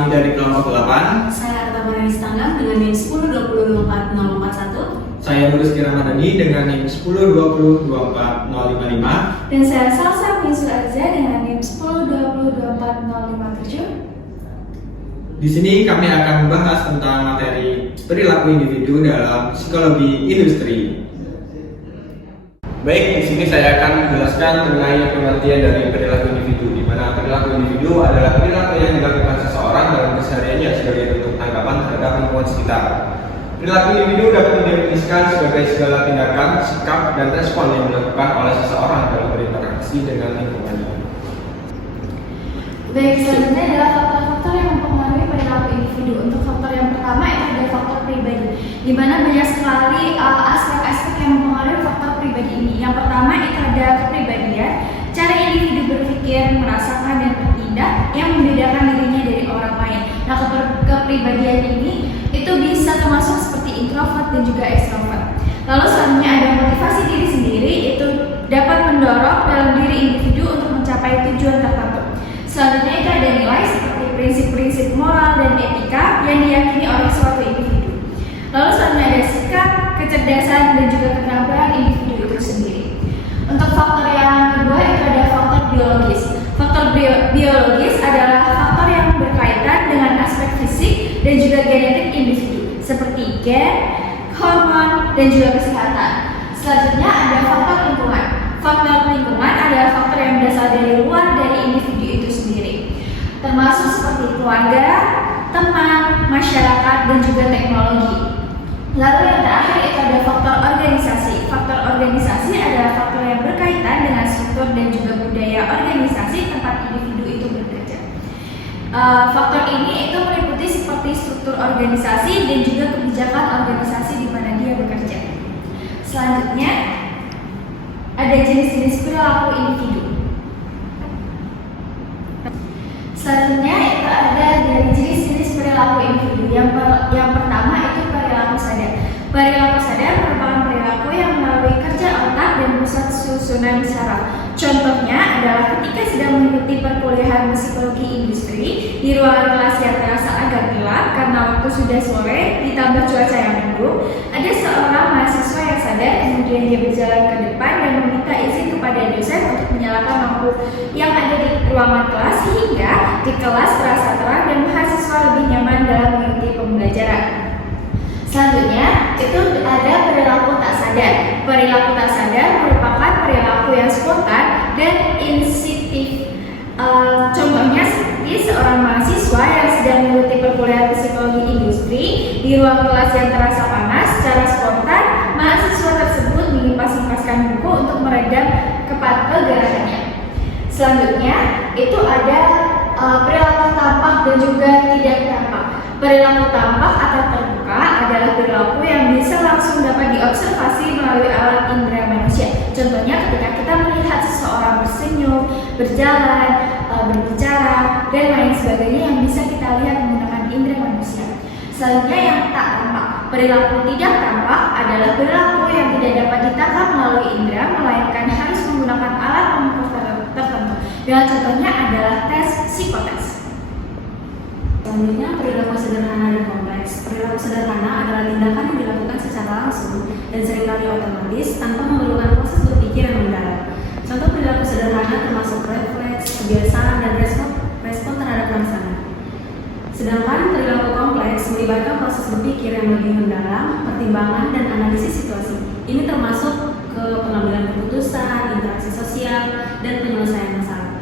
kami dari kelompok 8. Saya Arta Manis Tanggang dengan NIM 102024 Saya Lulus Ramadhani dengan NIM 102024 dan saya Salsa Binsu Arza dengan NIM 102024 Di sini kami akan membahas tentang materi perilaku individu dalam psikologi industri. Baik, di sini saya akan menjelaskan mengenai pengertian dari perilaku individu, di mana perilaku individu adalah perilaku yang dilakukan seseorang dalam kesehariannya sebagai bentuk tanggapan terhadap lingkungan sekitar. Perilaku individu dapat didefinisikan sebagai segala tindakan, sikap, dan respon yang dilakukan oleh seseorang dalam berinteraksi dengan lingkungannya. Baik, selanjutnya adalah faktor-faktor yang mempengaruhi perilaku individu. Untuk faktor yang pertama itu ada faktor pribadi, di mana banyak sekali aspek-aspek yang mempengaruhi faktor pribadi ini. Yang pertama itu ada kepribadian, cara individu berpikir, merasakan, dan bertindak yang membedakan dirinya dari orang lain. Nah, kepribadian ini itu bisa termasuk seperti introvert dan juga extrovert. Lalu selanjutnya ada motivasi diri sendiri, itu dapat mendorong dalam diri individu untuk mencapai tujuan tertentu. Selanjutnya itu ada nilai seperti prinsip-prinsip moral dan etika yang diyakini oleh suatu individu. Lalu selanjutnya ada sikap, kecerdasan, dan juga keterampilan individu itu sendiri. Untuk faktor yang kedua itu ada faktor biologis. Faktor biologis adalah faktor yang berkaitan dengan aspek fisik dan juga genetik individu, seperti gen, hormon, dan juga kesehatan. Selanjutnya ada faktor lingkungan. Faktor lingkungan adalah faktor yang berasal dari luar dari individu itu sendiri, termasuk seperti keluarga, teman, masyarakat, dan juga teknologi. Lalu yang terakhir itu ada faktor organisasi. Faktor organisasi adalah faktor yang berkaitan dengan struktur dan juga budaya organisasi tempat individu itu bekerja. Faktor ini itu meliputi seperti struktur organisasi dan juga kebijakan organisasi di mana dia bekerja. Selanjutnya ada jenis-jenis perilaku individu. Selanjutnya itu ada dari jenis-jenis perilaku individu. Yang pertama itu perilaku sadar. Perilaku sadar merupakan perilaku yang melalui kerja otak dan pusat susunan saraf. Contohnya adalah ketika sedang mengikuti perkuliahan psikologi industri di ruangan kelas yang terasa agak gelap karena waktu sudah sore ditambah cuaca yang mendung, ada seorang mahasiswa yang sadar, kemudian dia berjalan ke depan dan meminta izin kepada dosen untuk menyalakan lampu yang ada di ruangan kelas sehingga di kelas terasa terang dan mahasiswa lebih nyaman dalam mengikuti pembelajaran. Selanjutnya itu ada perilaku tak sadar. Perilaku tak sadar merupakan perilaku yang spontan dan insitif. Contohnya seperti seorang mahasiswa yang sedang mengikuti perkuliahan psikologi industri di ruang kelas yang terasa panas. Secara spontan, mahasiswa tersebut mengipas-ipaskan buku untuk meredam kegerahannya. Selanjutnya itu ada perilaku tampak dan juga tidak tampak. Perilaku tampak atau terbuka adalah perilaku yang bisa langsung dapat diobservasi melalui alat indera manusia. Contohnya ketika kita melihat seseorang bersenyum, berjalan, berbicara, dan lain sebagainya yang bisa kita lihat menggunakan indera manusia. Selanjutnya yang tak tampak. Perilaku tidak tampak adalah perilaku yang tidak dapat ditangkap melalui indera, melainkan harus menggunakan alat pengukur tertentu. Dan contohnya adalah tes psikotes. Selanjutnya, perilaku sederhana dan kompleks. Perilaku sederhana adalah tindakan yang dilakukan secara langsung dan seringkali otomatis tanpa memerlukan proses berpikir yang mendalam. Contoh perilaku sederhana termasuk refleks, kebiasaan, dan respon terhadap rangsangan. Sedangkan perilaku kompleks melibatkan proses berpikir yang lebih mendalam, pertimbangan, dan analisis situasi. Ini termasuk ke pengambilan keputusan, interaksi sosial, dan penyelesaian masalah.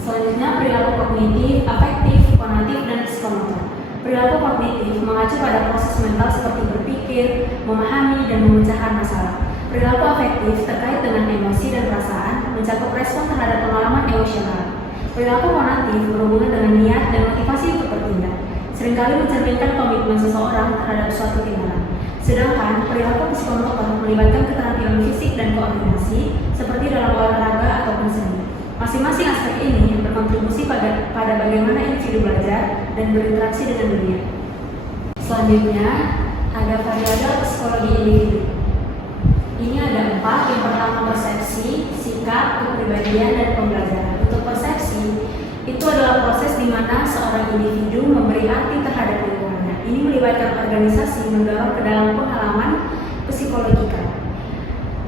Selanjutnya, perilaku kognitif, afektif, konatif, dan psikomotor. Perilaku kognitif mengacu pada proses mental seperti berpikir, memahami, dan memecahkan masalah. Perilaku afektif terkait dengan emosi dan perasaan, mencakup respon terhadap pengalaman emosional. Perilaku konatif berhubungan dengan niat dan motivasi untuk bertindak, seringkali mencerminkan komitmen seseorang terhadap suatu tindakan. Sedangkan perilaku psikomotor melibatkan keterampilan fisik dan koordinasi, seperti dalam olahraga ataupun seni. Masing-masing aspek ini berkontribusi pada bagaimana individu belajar dan berinteraksi dengan dunia. Selanjutnya, ada variabel psikologi individu. Ini ada 4. Yang pertama persepsi, sikap, kepribadian, dan pembelajaran. Untuk persepsi, itu adalah proses di mana seorang individu memberi arti terhadap lingkungannya. Ini melibatkan organisasi mendorong ke dalam pengalaman psikologika.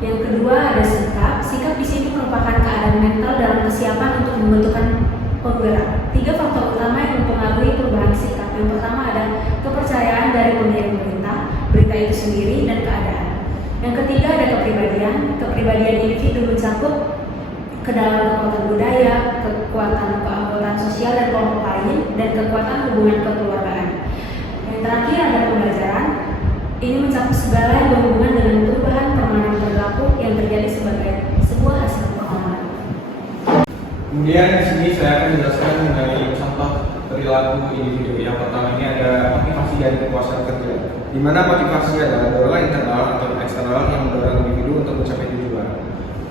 Yang kedua ada sikap. Sikap di sini merupakan keadaan mental dalam kesiapan untuk membentukkan penggerak. 3 faktor utama yang mempengaruhi perubahan sikap. Yang pertama ada kepercayaan dari pemilik berita, berita itu sendiri dan keadaan. Yang ketiga ada kepribadian. Kepribadian individu mencakup ke dalam kekuatan budaya, kekuatan keanggotaan sosial dan kelompok lain, dan kekuatan hubungan kekeluargaan. Yang terakhir ada pembelajaran. Ini mencakup segala yang berhubungan dengan perubahan permainan perilaku yang terjadi sebagai sebuah hasil pengalaman. Kemudian di sini saya akan menjelaskan mengenai contoh perilaku individu. Yang pertama ini ada motivasi dan kepuasan kerja, di mana motivasi adalah dorongan internal atau eksternal yang mendorong individu untuk mencapai tujuan.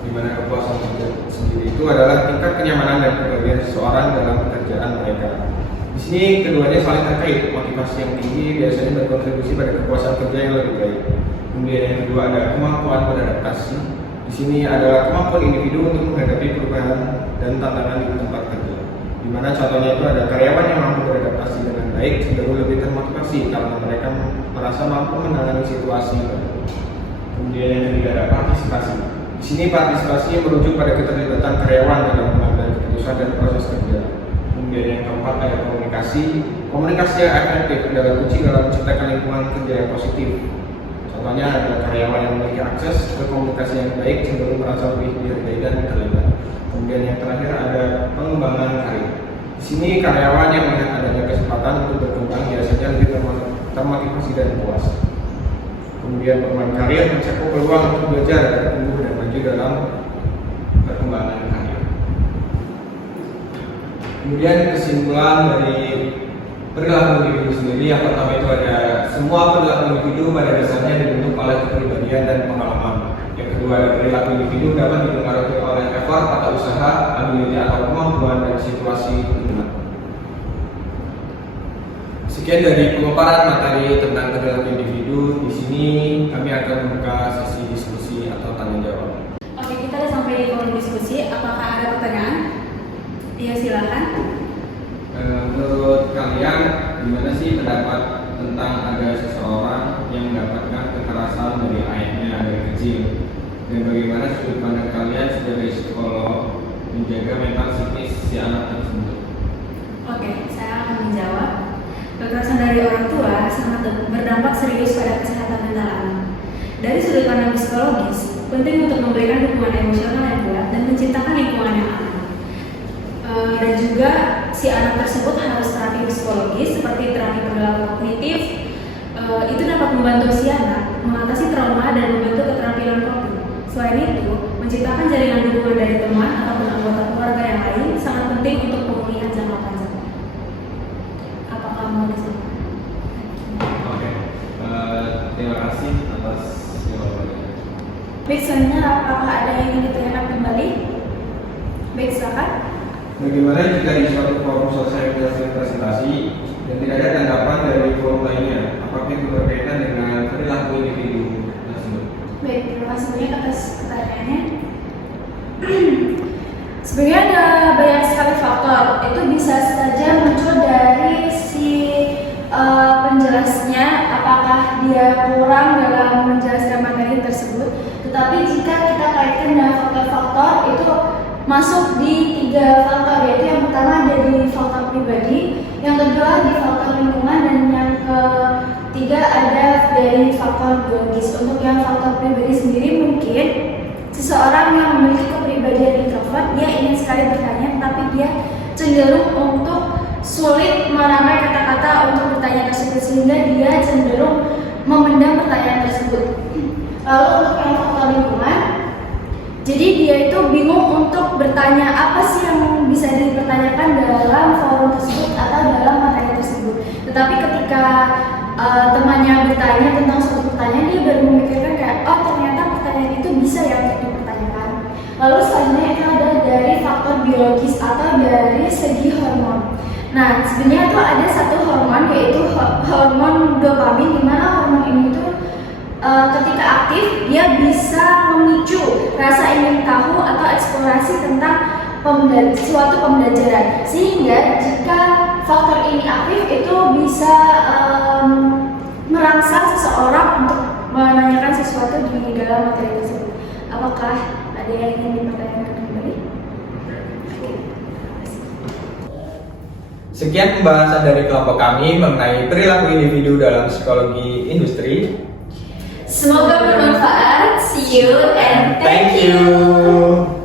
Di mana kepuasan kerja sendiri itu adalah tingkat kenyamanan dan kebahagiaan seseorang dalam pekerjaan mereka. Di sini keduanya saling terkait. Motivasi yang tinggi biasanya berkontribusi pada kepuasan kerja yang lebih baik. Kemudian yang kedua ada kemampuan beradaptasi. Di sini adalah kemampuan individu untuk menghadapi perubahan dan tantangan di tempat kerja. Di mana contohnya itu ada karyawan yang mampu beradaptasi dengan baik cenderung lebih termotivasi karena mereka merasa mampu menangani situasi baru. Kemudian yang ketiga ada partisipasi. Di sini partisipasi merujuk pada keterlibatan karyawan dalam pengambilan keputusan dan proses kerja. Kemudian yang keempat ada komunikasi. Komunikasi yang efektif adalah kunci dalam menciptakan lingkungan kerja yang positif. Contohnya adalah karyawan yang memiliki akses ke komunikasi yang baik cenderung merasa lebih dihargai dan terlibat. Kemudian yang terakhir ada pengembangan karir. Di sini karyawan yang melihat adanya kesempatan untuk berkembang biasanya lebih termotivasi dan puas. Kemudian pengembangan karir mencakup peluang untuk belajar dan tumbuh dan maju dalam perkembangan karir. Kemudian kesimpulan dari perilaku individu sendiri, yang pertama itu ada semua perilaku individu pada dasarnya dibentuk oleh kepribadian dan pengalaman. Yang kedua ada perilaku individu dapat dipengaruhi oleh effort atau usaha, ability atau kemampuan dan situasi lingkungan. Sekian dari pemaparan materi tentang perilaku individu. Di sini kami akan membuka sesi diskusi atau tanya jawab. Oke, kita sudah sampai di forum diskusi. Apakah ada pertanyaan? Iya, silakan. Menurut kalian, gimana sih pendapat tentang ada seseorang yang mendapatkan kekerasan dari ayahnya dari kecil? Dan bagaimana sudut pandang kalian sebagai psikolog menjaga mental psikis si anak tersebut? Oke, saya akan menjawab. Kekerasan dari orang tua sangat berdampak serius pada kesehatan mental anak. Dari sudut pandang psikologis, penting untuk memberikan dukungan emosional yang kuat dan menciptakan lingkungan yang aman. Dan juga si anak tersebut harus terapi psikologis seperti terapi perilaku kognitif. Itu dapat membantu si anak mengatasi trauma dan membantu keterampilan coping. Selain itu, menciptakan jaringan dukungan dari teman ataupun anggota keluarga yang lain sangat penting untuk pemulihan jangka panjang. Apakah mau disampaikan? Oke, terima kasih atas jawabannya. Baik, selanjutnya apakah ada yang ingin ditanyakan kembali? Baik, silakan. Bagaimana jika di suatu forum selesai menjelaskan presentasi dan tidak ada tanggapan dari forum lainnya? Apakah itu berkaitan dengan perilaku individu tersebut? Baik, terima kasih banyak atas pertanyaannya. Sebenarnya ada banyak sekali faktor. Itu bisa saja muncul dari si penjelasnya, apakah dia kurang dalam menjelaskan materi tersebut. Tetapi jika kita kaitkan dengan faktor-faktor itu masuk di 3 faktor, yaitu yang pertama ada di faktor pribadi, yang kedua di faktor lingkungan, dan yang ketiga ada dari faktor biologis. Untuk yang faktor pribadi sendiri, mungkin seseorang yang memiliki kepribadian introvert, dia ingin sekali bertanya, tapi dia cenderung untuk sulit merangkai kata-kata untuk bertanya tersebut, sehingga dia cenderung memendam pertanyaan tersebut. Lalu untuk yang faktor lingkungan, jadi dia itu bingung untuk bertanya apa sih yang bisa dipertanyakan dalam forum tersebut atau dalam materi tersebut. Tetapi ketika temannya bertanya tentang suatu pertanyaan, dia baru memikirkan kayak, oh ternyata pertanyaan itu bisa ya untuk dipertanyakan. Lalu selanjutnya itu ada dari faktor biologis atau dari segi hormon. Nah, sebenarnya itu ada satu hormon, yaitu hormon dopamin, di mana hormon ini itu ketika aktif dia bisa memicu rasa ingin tahu atau eksplorasi tentang suatu pembelajaran, sehingga jika faktor ini aktif itu bisa merangsang seseorang untuk menanyakan sesuatu di dalam materi tersebut. Apakah ada yang ingin dipertanyakan kembali? Sekian pembahasan dari kelompok kami mengenai perilaku individu dalam psikologi industri. Semoga bermanfaat. See you and Thank you.